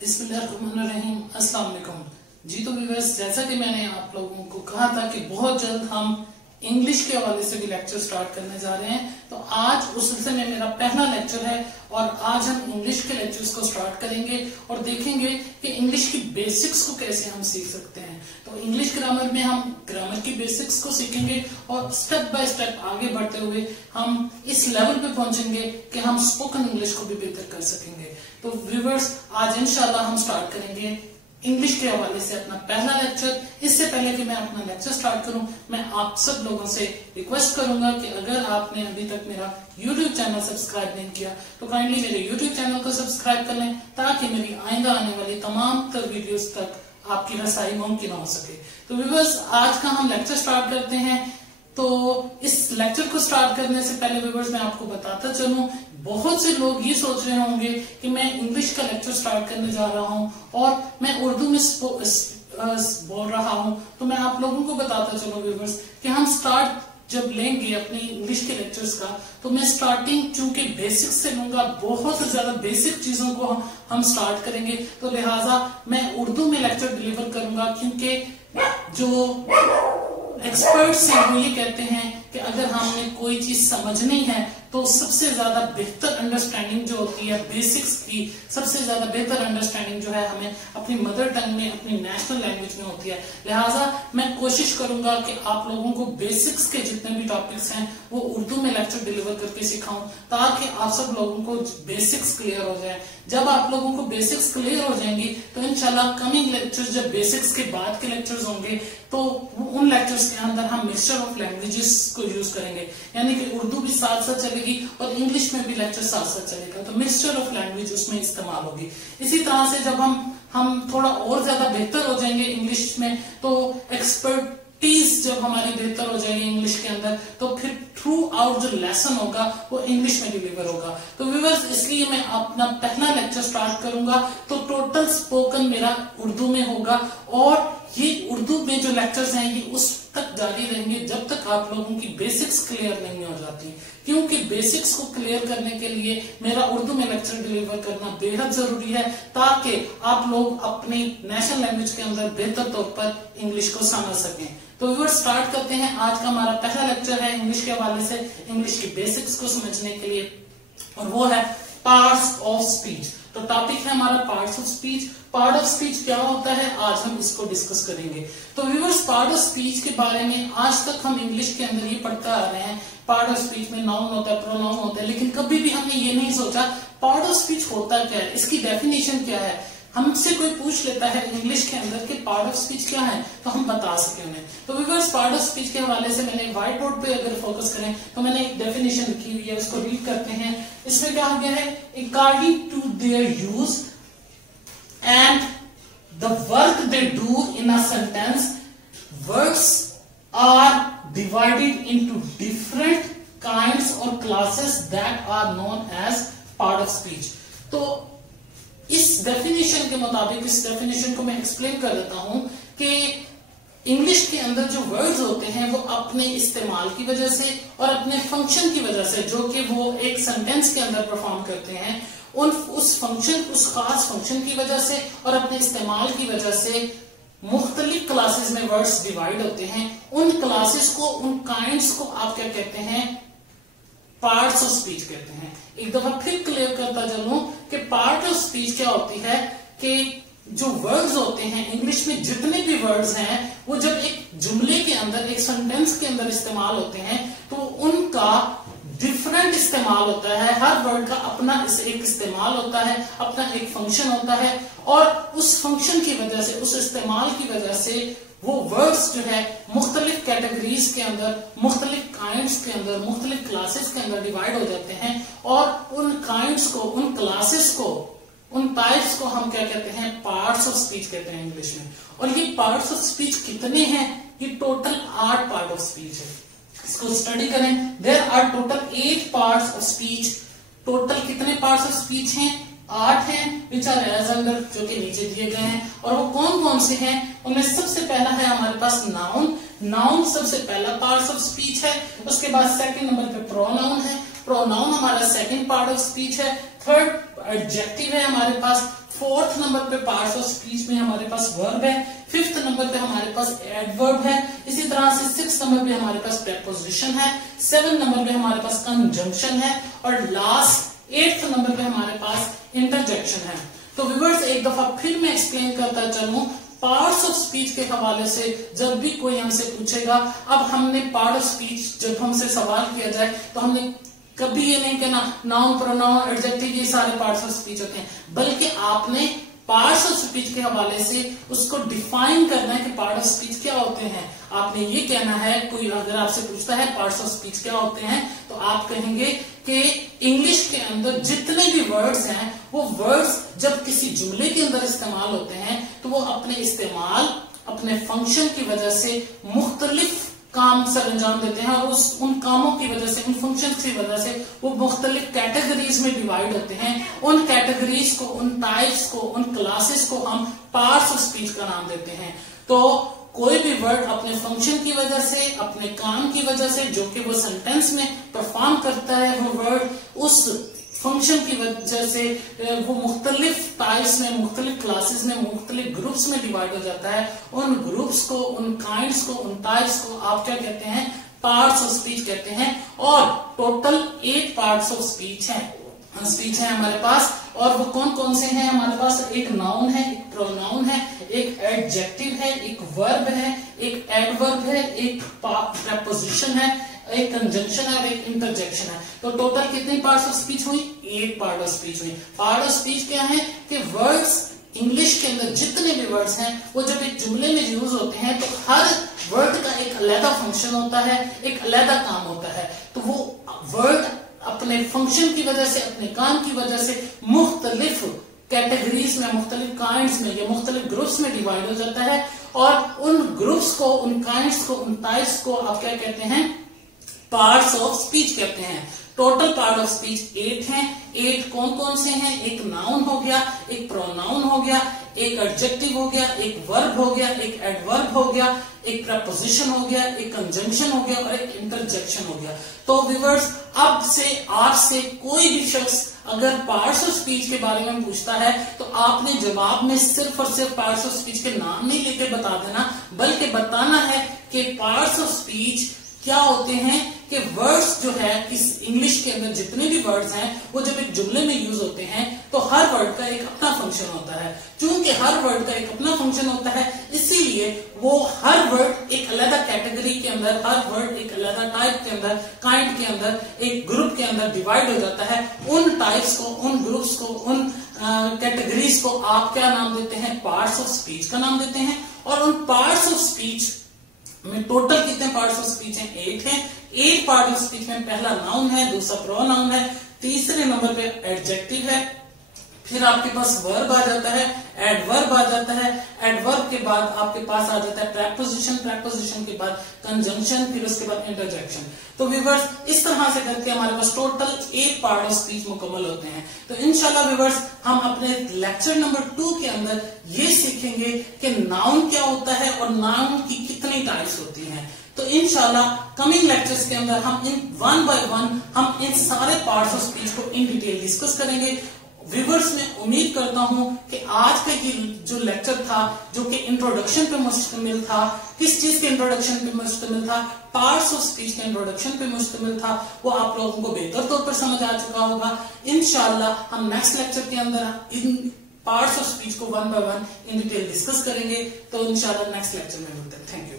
बिस्मिल्लाहिर्रहमानिर्रहीम। अस्सलाम वालेकुम जी। तो व्यूअर्स, जैसा कि मैंने आप लोगों को कहा था कि बहुत जल्द हम इंग्लिश के हवाले से भी लेक्चर स्टार्ट करने जा रहे हैं, तो आज उस सिलसिले में मेरा पहला लेक्चर है और आज हम इंग्लिश के लेक्चर्स को स्टार्ट करेंगे और देखेंगे कि इंग्लिश की बेसिक्स को कैसे हम सीख सकते हैं। तो इंग्लिश ग्रामर में हम ग्रामर की बेसिक्स को सीखेंगे और स्टेप बाय स्टेप आगे बढ़ते हुए हम इस लेवल पे पहुंचेंगे कि हम स्पोकन इंग्लिश को भी बेहतर कर सकेंगे। तो व्यूअर्स, आज इंशाल्लाह हम स्टार्ट करेंगे इंग्लिश के हवाले से अपना पहला लेक्चर। इससे पहले कि मैं अपना लेक्चर स्टार्ट करूं, मैं आप सब लोगों से रिक्वेस्ट करूंगा कि अगर आपने अभी तक मेरा YouTube चैनल सब्सक्राइब नहीं किया तो काइंडली मेरे YouTube चैनल को सब्सक्राइब कर लें, ताकि मेरी आइंदा आने वाली तमाम तर वीडियोस तक आपकी रसाई मुमकिन हो सके। तो व्यूअर्स, आज का हम लेक्चर स्टार्ट करते हैं। तो इस लेक्चर को स्टार्ट करने से पहले व्यूअर्स, मैं आपको बताता चलूं, बहुत से लोग ये सोच रहे होंगे कि मैं इंग्लिश का लेक्चर स्टार्ट करने जा रहा हूं और मैं उर्दू में बोल रहा हूं। तो मैं आप लोगों को बताता चलूं व्यूअर्स कि हम स्टार्ट जब लेंगे अपने इंग्लिश के लेक्चर्स का, तो मैं स्टार्टिंग चूंकि बेसिक से लूंगा, बहुत ज्यादा बेसिक चीजों को हम स्टार्ट करेंगे, तो लिहाजा मैं उर्दू में लेक्चर डिलीवर करूंगा, क्योंकि जो एक्सपर्ट्स हैं वो ये कहते हैं कि अगर हमने कोई चीज समझनी है तो सबसे ज्यादा बेहतर अंडरस्टैंडिंग जो होती है बेसिक्स की, सबसे ज्यादा बेहतर अंडरस्टैंडिंग जो है हमें अपनी मदर टंग में, अपनी नेशनल लैंग्वेज में होती है। लिहाजा मैं कोशिश करूंगा कि आप लोगों को बेसिक्स के जितने भी टॉपिक्स हैं वो उर्दू में लेक्चर डिलीवर करके सिखाऊं, ताकि आप सब लोगों को बेसिक्स क्लियर हो जाए। जब आप लोगों को बेसिक्स क्लियर हो जाएंगी तो इंशाल्लाह कमिंग लेक्चर्स जब बेसिक्स के बाद के लेक्चर्स होंगे तो उन लेक्चर्स के अंदर हम मिक्सचर ऑफ लैंग्वेजेस को यूज करेंगे, यानी कि उर्दू भी साथ साथ चलेगी और इंग्लिश में भी लेक्चर साथ साथ चलेगा। तो मिक्सचर ऑफ लैंग्वेज उसमें इस्तेमाल होगी। इसी तरह से जब हम थोड़ा और ज्यादा बेहतर हो जाएंगे इंग्लिश में, तो एक्सपर्टीज जब हमारी बेहतर हो जाएगी इंग्लिश के अंदर, तो फिर थ्रू आउट जो लेसन होगा वो इंग्लिश में डिलीवर होगा। तो व्यूअर्स, इसलिए मैं अपना पहला लेक्चर स्टार्ट करूंगा तो टोटल स्पोकन मेरा उर्दू में होगा, और ये उर्दू में जो लेक्चर्स हैं ये उस तक जारी रहेंगे जब तक आप लोगों की बेसिक्स क्लियर नहीं हो जाती, क्योंकि बेसिक्स को क्लियर करने के लिए मेरा उर्दू में लेक्चर डिलीवर करना बेहद जरूरी है, ताकि आप लोग अपनी नेशनल लैंग्वेज के अंदर बेहतर तौर पर इंग्लिश को समझ सकें। तो व्यूअर्स, स्टार्ट करते हैं। आज का हमारा पहला लेक्चर है इंग्लिश के हवाले से, इंग्लिश की बेसिक्स को समझने के लिए, और वो है पार्ट्स ऑफ स्पीच। तो टॉपिक है हमारा parts of speech. Part of speech क्या होता है, आज हम इसको डिस्कस करेंगे। तो व्यूअर्स, पार्ट ऑफ स्पीच के बारे में आज तक हम इंग्लिश के अंदर ये पढ़ते आ रहे हैं। पार्ट ऑफ स्पीच में नाउन होता है, प्रोनाउन होता है, लेकिन कभी भी हमने ये नहीं सोचा पार्ट ऑफ स्पीच होता क्या है, इसकी डेफिनेशन क्या है। हमसे कोई पूछ लेता है इंग्लिश के अंदर कि पार्ट ऑफ स्पीच क्या है, तो हम बता सके उन्हें। तो व्यूअर्स, पार्ट ऑफ स्पीच के हवाले से मैंने व्हाइट बोर्ड पे अगर फोकस करें तो मैंने एक डेफिनेशन लिखी हुई है, उसको रीड करते हैं। इसमें कहा गया है, according to their use and the work they do in a sentence, words are divided into different kinds और classes that are known as part of speech. तो इस डेफिनेशन के मुताबिक, इस डेफिनेशन को मैं एक्सप्लेन कर देता हूं कि इंग्लिश के अंदर जो वर्ड्स होते हैं वो अपने इस्तेमाल की वजह से और अपने फंक्शन की वजह से, जो कि वो एक सेंटेंस के अंदर परफॉर्म करते हैं, उस खास फंक्शन की वजह से और अपने इस्तेमाल की वजह से मुख्तलिफ क्लासेस में वर्ड्स डिवाइड होते हैं। उन क्लासेस को, उन काइंड्स को आप क्या कहते हैं, पार्ट्स ऑफ स्पीच कहते हैं। एक दफा फिर क्लियर करता चलूं कि पार्ट ऑफ स्पीच क्या होती है, कि जो वर्ड्स होते हैं इंग्लिश में, जितने भी वर्ड्स हैं वो जब एक जुमले के अंदर, एक सेंटेंस के अंदर इस्तेमाल होते हैं तो उनका डिफरेंट इस्तेमाल होता है। हर वर्ड का अपना एक इस्तेमाल होता है, अपना एक फंक्शन होता है, और उस फंक्शन की वजह से, उस इस्तेमाल की वजह से वो वर्ड्स जो है मुख्तलिफ कैटेगरीज के अंदर, मुख्तलिफ काइंड्स के अंदर, मुख्तलिफ क्लासेस के अंदर डिवाइड हो जाते हैं, और उन काइंड्स को, उन क्लासेस को, उन टाइप्स को हम क्या कहते हैं, पार्ट्स ऑफ स्पीच कहते हैं इंग्लिश में। और ये पार्ट्स ऑफ स्पीच कितने हैं, ये टोटल 8 पार्ट ऑफ स्पीच है। इसको स्टडी करें, there are total 8 parts of speech. Total कितने पार्ट्स ऑफ स्पीच हैं, 8 हैं, विच आर एज अंडर, जो कि नीचे दिए गए हैं। और वो कौन कौन से हैं, उनमें सबसे पहला है हमारे पास नाउन। नाउन सबसे पहला पार्ट ऑफ स्पीच है। उसके बाद सेकंड नंबर पे प्रोनाउन है, प्रोनाउन हमारा सेकंड पार्ट ऑफ स्पीच है। थर्ड एडजेक्टिव है हमारे पास। फोर्थ नंबर पे पार्ट्स ऑफ स्पीच में हमारे पास वर्ब है, फिफ्थ नंबर पे हमारे पास एडवर्ब है, इसी तरह से सिक्स नंबर पे हमारे पास प्रेपोजिशन है, सेवन नंबर पे हमारे पास कंजंक्शन है और लास्ट एट्थ नंबर पे हमारे पास इंटरजेक्शन है। तो व्यूअर्स एक दफा फिर मैं एक्सप्लेन करता चलूं पार्ट्स ऑफ स्पीच के हवाले से। जब भी कोई हमसे पूछेगा, अब हमने पार्ट ऑफ स्पीच जब हमसे सवाल किया जाए तो हमने कभी ये नहीं कहना नाउन, प्रोनाउन, एडजेक्टिव ये सारे पार्ट्स ऑफ स्पीच होते हैं, बल्कि आपने पार्ट्स ऑफ स्पीच के हवाले से उसको डिफाइन करना है कि पार्ट ऑफ स्पीच क्या होते हैं। आपने ये कहना है, कोई अगर आपसे पूछता है पार्ट्स ऑफ स्पीच क्या होते हैं, तो आप कहेंगे कि इंग्लिश के अंदर जितने भी वर्ड्स हैं वो वर्ड्स जब किसी जुमले के अंदर इस्तेमाल होते हैं तो वो अपने इस्तेमाल, अपने फंक्शन की वजह से मुख्तलिफ काम सर अंजाम देते हैं और उन कामों की वजह से, उन फंक्शन की वजह से वो मुख्तलिफ कैटेगरीज में डिवाइड होते हैं। उन कैटेगरीज को, उन टाइप्स को, उन क्लासेस को हम पार्ट्स ऑफ स्पीच का नाम देते हैं। तो कोई भी वर्ड अपने फंक्शन की वजह से, अपने काम की वजह से, जो कि वो सेंटेंस में परफॉर्म करता है, वो वर्ड उस फंक्शन की वजह से वो मुख्तलिफ टाइप्स में, मुख्तलिफ क्लासेस में, मुख्तलिफ ग्रुप्स में डिवाइड हो जाता है। उन ग्रुप्स को, उन काइंड्स को, उन टाइप्स को आप क्या कहते हैं? पार्ट्स ऑफ स्पीच कहते हैं। और टोटल 8 पार्ट्स ऑफ स्पीच है हमारे पास। और वो कौन कौन से हैं हमारे पास? एक नाउन है, एक प्रोनाउन है, एक एडजेक्टिव है, एक वर्ब है, एक एडवर्ब है, एक प्रेपोजिशन है, एक कंजंक्शन है और एक इंटरजेक्शन है। तो टोटल कितनी पार्ट्स ऑफ स्पीच हुई? 8 पार्ट ऑफ स्पीच हुई। पार्ट ऑफ स्पीच क्या है कि वर्ड्स इंग्लिश के अंदर जितने भी वर्ड्स हैं वो जब एक जुमले में यूज होते हैं तो हर वर्ड का एक अलग फंक्शन होता है, एक अलग काम होता है। तो वो वर्ड अपने फंक्शन की वजह से, अपने काम की वजह से मुख्तलिफ कैटेगरीज में, मुख्तलिफ काइंड्स में या मुख्तलिफ ग्रुप्स में डिवाइड हो जाता है। और उन ग्रुप्स को, उन काइंड्स को, उन टाइप्स को आप क्या कहते हैं? पार्ट्स ऑफ स्पीच कहते हैं। टोटल पार्ट ऑफ स्पीच 8 हैं। 8 कौन कौन से हैं? एक नाउन हो गया, एक प्रोनाउन हो गया, एक एडजेक्टिव हो गया, एक वर्ब हो गया, एक एडवर्ब हो गया, एक प्रपोजिशन हो गया, एक कंजंक्शन हो गया और एक इंटरजेक्शन हो गया। तो व्यूअर्स अब से आपसे कोई भी शख्स अगर पार्ट्स ऑफ स्पीच के बारे में पूछता है तो आपने जवाब में सिर्फ और सिर्फ पार्ट्स ऑफ स्पीच के नाम नहीं लेके बता देना, बल्कि बताना है कि पार्ट्स ऑफ स्पीच क्या होते हैं। कि वर्ड्स जो है इस इंग्लिश के अंदर जितने भी वर्ड्स हैं वो जब एक जुमले में यूज होते हैं तो हर वर्ड का एक अपना फंक्शन होता है। क्योंकि हर वर्ड का एक अपना फंक्शन होता है, इसीलिए वो हर वर्ड एक अलग कैटेगरी के अंदर, हर वर्ड एक अलग टाइप के अंदर, काइंड के अंदर, एक ग्रुप के अंदर डिवाइड हो जाता है। उन टाइप्स को, उन ग्रुप्स को, उन कैटेगरीज को आप क्या नाम देते हैं? पार्ट्स ऑफ स्पीच का नाम देते हैं। और उन पार्ट्स ऑफ स्पीच में टोटल कितने पार्ट्स ऑफ स्पीच हैं? 8 हैं। 8 पार्ट ऑफ स्पीच में पहला नाउन है, दूसरा प्रोनाउन है, तीसरे नंबर पे एडजेक्टिव है, फिर आपके पास वर्ब आ जाता है, एडवर्ब आ जाता है, एडवर्ब के बाद आपके पास आ जाता है प्रेपोजिशन, प्रेपोजिशन के बाद कंजंक्शन, फिर उसके बाद इंटरजेक्शन। तो व्यूअर्स इस तरह से करके हमारे पास टोटल 8 पार्ट ऑफ स्पीच मुकम्मल होते हैं। तो इंशाल्लाह व्यूअर्स हम अपने लेक्चर नंबर 2 के अंदर ये सीखेंगे कि नाउन क्या होता है और नाउन की कितनी टाइप्स होती हैं। तो इंशाल्लाह कमिंग लेक्चर्स के अंदर हम इन 1 बाय 1 हम इन सारे पार्ट्स ऑफ स्पीच को इन डिटेल डिस्कस करेंगे। व्यूअर्स मैं उम्मीद करता हूं कि आज का ये जो लेक्चर था, जो कि इंट्रोडक्शन पे मुश्तमिल था, किस चीज के इंट्रोडक्शन पे मुश्तमिल था? पार्ट्स ऑफ स्पीच के इंट्रोडक्शन पे मुश्तमिल था, वो आप लोगों को बेहतर तौर पर समझ आ चुका होगा। इंशाल्लाह हम नेक्स्ट लेक्चर के अंदर इन पार्ट्स ऑफ स्पीच को 1 बाय 1 इन डिटेल डिस्कस करेंगे। तो इंशाल्लाह नेक्स्ट लेक्चर में मिलते हैं। Thank you.